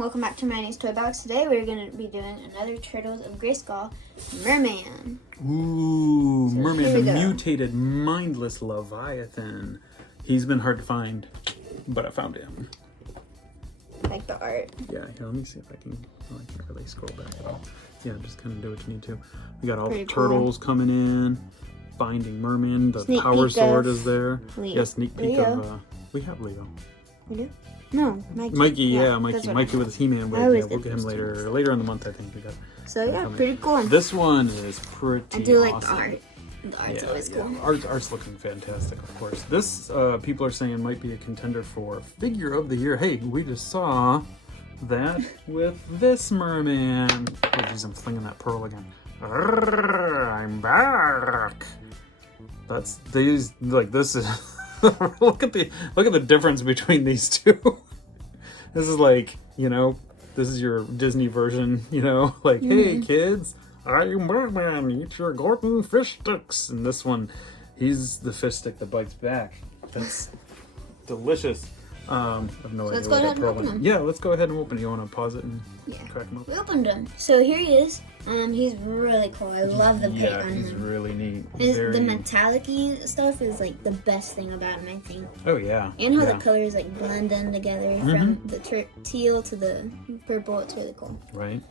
welcome back to Manny's Toy Box. Today we're going to be doing another Turtles of Grayskull, Mer-Man. Ooh, So Mer-Man, the mutated, mindless Leviathan. He's been hard to find, but I found him. Like the art. Yeah, here, let me see if I can really scroll back at all. Yeah, just kind of do what you need to. We got all the turtles coming in, finding Mer-Man. The sneak power sword of is there. Leo. Yeah, sneak peek Leo. of, we have Leo. We do? No, Mikey. Mikey, yeah, Mikey with his He-Man wig. Yeah, we'll get him later in the month, I think. We got. So yeah, pretty cool. This one is pretty I do like awesome. the art. The art's always cool. Art's looking fantastic, of course. This, people are saying, might be a contender for Figure of the Year. Hey, we just saw that with this Mer-Man. Oh, geez, I'm flinging that pearl again. I'm back. That's these, like, this is... look at the difference between these two. This is like, this is your Disney version, like, hey kids, I'm Mer-Man, eat your golden fish sticks. And this one, he's the fish stick that bites back. That's delicious. I have no idea. Let's go ahead and open him. Yeah, let's go ahead and open it. You want to pause it and crack him open? We opened him. So here he is. He's really cool. I love the paint on him. He's really neat. The metallic-y stuff is like the best thing about him, I think. Oh yeah. And how the colors like blend in together from the teal to the purple. It's really cool. Right.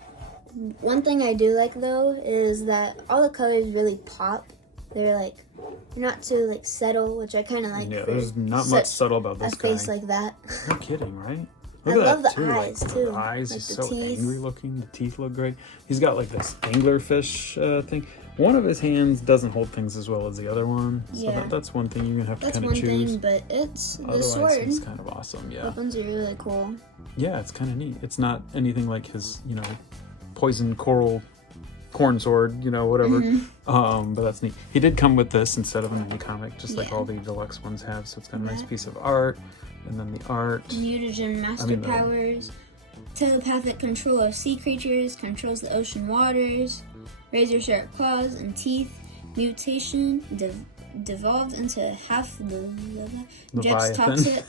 One thing I do like though is that all the colors really pop. They're not too like subtle, which I kind of like. Yeah, there's not much subtle about this guy. A face like that. No kidding, right? I love the eyes too. The eyes, like he's the so teeth. angry looking. The teeth look great. He's got like this anglerfish thing. One of his hands doesn't hold things as well as the other one. So that's one thing you're gonna have to kind of choose. That's one thing, but it's the sword. Otherwise, he's kind of awesome. Yeah. Weapons are really cool. Yeah, it's kind of neat. It's not anything like his, poison coral corn sword, whatever. But that's neat. He did come with this instead of a mini comic, just like all the deluxe ones have. So it's got a nice piece of art, and then the art. Mutagen master powers, telepathic control of sea creatures, controls the ocean waters, razor sharp claws and teeth, mutation, devolved into half the Jet's toxic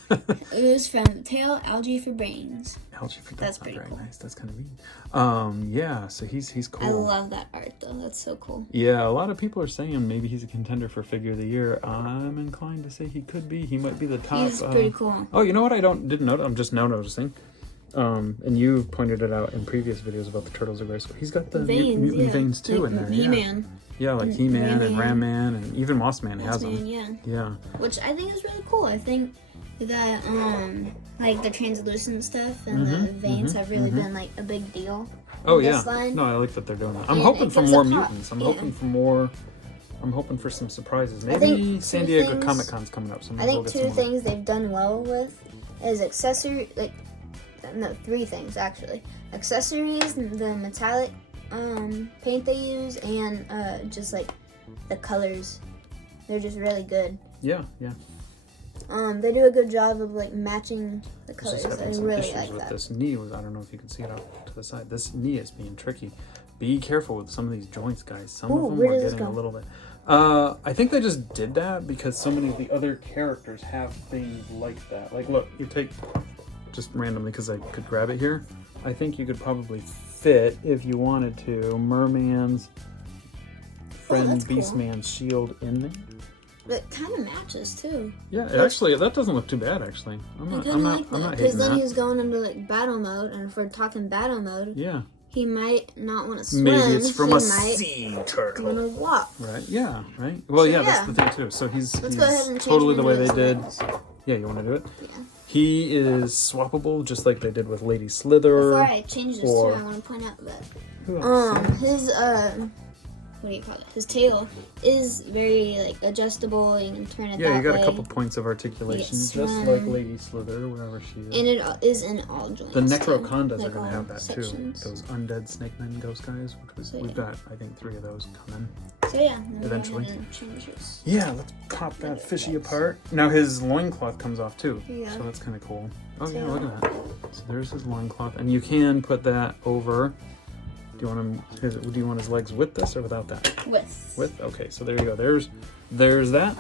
ooze from tail, algae for brains. Algae for that's pretty cool. Nice. That's kind of neat. Yeah, so he's cool. I love that art though. That's so cool. Yeah, a lot of people are saying maybe he's a contender for Figure of the Year. I'm inclined to say he could be. He might be the top. He's pretty cool. Oh, you know what? I didn't know. I'm just now noticing. And you pointed it out in previous videos about the Turtles of Grayskull. He's got the mutant veins too in there. He-Man. Yeah, like He-Man and Ram-Man and even Moss-Man has them. Yeah. Which I think is really cool. I think that like the translucent stuff and the veins have really been like a big deal. Oh yeah. No, I like that they're doing that. I'm hoping for more mutants. I'm hoping for more. I'm hoping for some surprises. Maybe San Diego Comic-Con's coming up. So I think two things they've done well with is three things actually. Accessories, the metallic paint they use, and just like the colors. They're just really good. Yeah. They do a good job of like matching the colors. I really like that. This knee was, I don't know if you can see it off to the side. This knee is being tricky. Be careful with some of these joints, guys. Some of them are getting a little bit. I think they just did that because so many of the other characters have things like that. Like, look, you take just randomly because I could grab it here. I think you could probably fit, if you wanted to, Mer-Man's friend Beastman's shield in there. But it kind of matches too. Yeah, that doesn't look too bad actually. I'm not hating that. Because then he's going into like battle mode, and if we're talking battle mode, he might not want to swim. Maybe it's from a sea turtle. Want to walk. Right. Yeah. Right. Well, that's the thing too. So he's go ahead and totally the way they did. Yeah, you want to do it? Yeah. He is swappable, just like they did with Lady Slither. Before I change this too, I want to point out that his what do you call it? His tail is very like adjustable. You can turn it that way. Yeah, you got a couple points of articulation, just like Lady Slither, wherever she is. And it is in all joints. The Necrocondas are going to have that too. Those undead snake men ghost guys, we've got, I think, 3 of those coming. So yeah, eventually. Yeah, let's pop that fishy apart. Now his loincloth comes off too, so that's kind of cool. Oh yeah, look at that. So there's his loincloth, and you can put that over. Do you want his legs with this or without that? With. Okay, so there you go. There's that.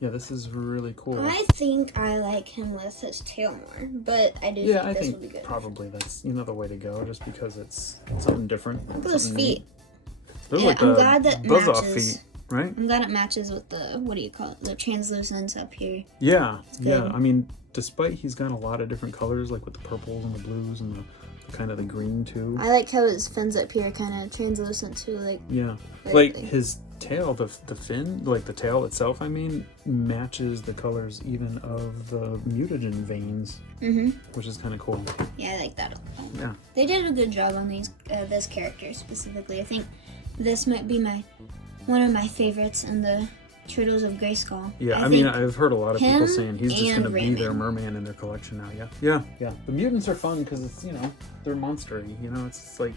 Yeah, this is really cool. I think I like him with his tail more, but I do Yeah, think I this think would be good. probably that's the way to go, just because it's something different. Look at those feet. Those Yeah, like I'm the glad that buzz-off matches. feet, right? I'm glad it matches with the, what do you call it? The translucence up here. Yeah, yeah. good. I mean, despite he's got a lot of different colors, like with the purples and the blues and the kind of the green too. I like how his fins up here kind of translucent too, like. Yeah, like his tail, the fin, like the tail itself, I mean, matches the colors even of the mutagen veins, which is kind of cool. Yeah, I like that a lot. Yeah, They did a good job on these this character specifically. I think this might be one of my favorites in the Turtles of Grayskull. yeah. I mean, I've heard a lot of people saying he's just going to be Rayman. their Merman in their collection now. Yeah. The mutants are fun because it's, they're monstery. It's like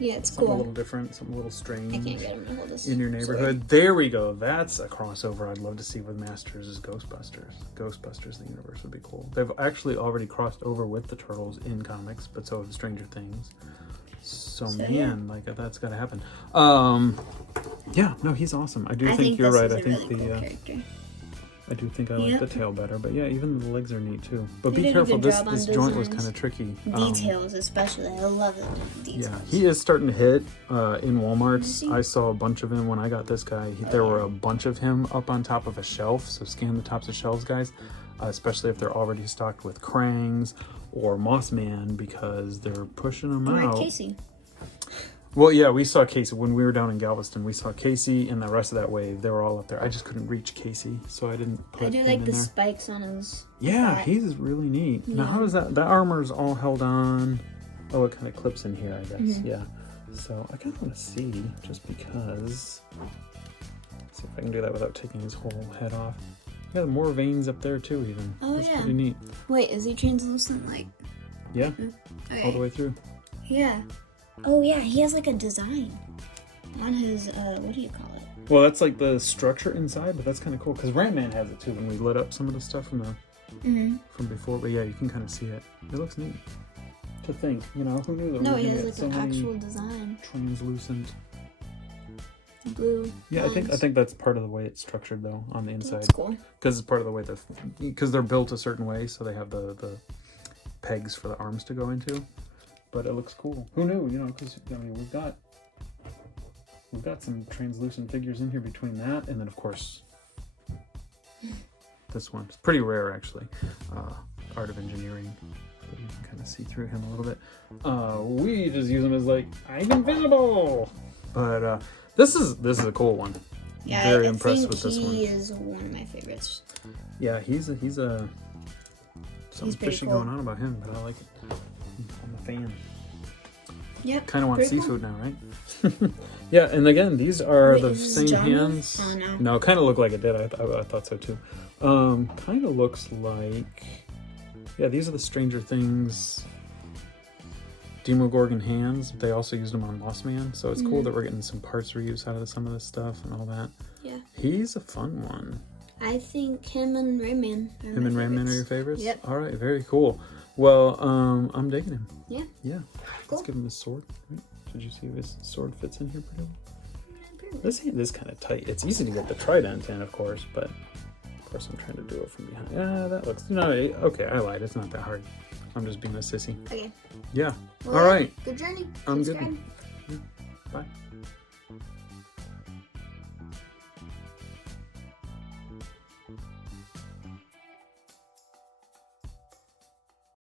Yeah, it's something a cool. little different, something a little strange. I can't get him to hold this in your neighborhood. There we go. That's a crossover I'd love to see with Masters is Ghostbusters. Ghostbusters, the universe would be cool. They've actually already crossed over with the Turtles in comics, but so have Stranger Things. So man, yeah. like that's got to happen. Yeah, no, he's awesome. I do think you're right. I think really cool character. I do think I like the tail better, but yeah, even the legs are neat too. But They be did a careful. good This job on joint was designs. kind of tricky. Details, especially. I love the details. Yeah, he is starting to hit in Walmart's. See? I saw a bunch of him when I got this guy. There were a bunch of him up on top of a shelf, so scan the tops of shelves, guys, especially if they're already stocked with Krangs or Mossman, because they're pushing them Or out. Casey. Well, yeah, we saw Casey when we were down in Galveston. We saw Casey and the rest of that wave. They were all up there. I just couldn't reach Casey, so I didn't put I do him like in the there. spikes on his Yeah, back. he's really neat. Now, how does that armor's all held on? Oh, it kind of clips in here, I guess. Yeah. So I kind of want to see, just because. See if I can do that without taking his whole head off. Yeah, more veins up there too, even. Oh, That's yeah. pretty neat. Wait, is he translucent? Like, Yeah, okay. all the way through. Yeah. Oh, yeah, he has like a design on his, what do you call it? Well, that's like the structure inside, but that's kind of cool because Man has it too. When we lit up some of the stuff from from before, but yeah, you can kind of see it. It looks neat. To think, who knew that No, we he were has gonna like get so an many actual design. translucent. Blue. Yeah, I lines. think that's part of the way it's structured though on the inside, That's cool. because it's part of the way because they're built a certain way, so they have the pegs for the arms to go into. But it looks cool. Who knew? Because I mean we've got some translucent figures in here between that and then of course this one. It's pretty rare actually. Art of Engineering. But you can kind of see through him a little bit. We just use him as like I'm invisible. But this is a cool one. Yeah, Very I impressed think with this one. he is one of my favorites. Yeah, he's something pretty fishy cool. going on about him, but I like it. I'm a fan. Yep. Kind of want pretty seafood now, right? Yeah, and again, these are Wait, the is this same John Wick? hands. Oh, no. No, kind of look like it did. I thought so too. Kind of looks like. Yeah, these are the Stranger Things Demogorgon hands. They also used them on Mossman, so it's cool that we're getting some parts reuse out of some of this stuff and all that. Yeah. He's a fun one. I think him and Rayman are Him my and Ram-Man are favorites. your favorites? Yep. All right, very cool. Well, I'm digging him. Yeah. Yeah. Cool. Let's give him his sword. Right? Did you see if his sword fits in here pretty well? This hand is kind of tight. It's easy to get the trident in, of course, but of course I'm trying to do it from behind. Yeah, that looks... okay, I lied. It's not that hard. I'm just being a sissy. Okay. Yeah. Well, all right. Good journey. I'm Subscribe. good. Bye.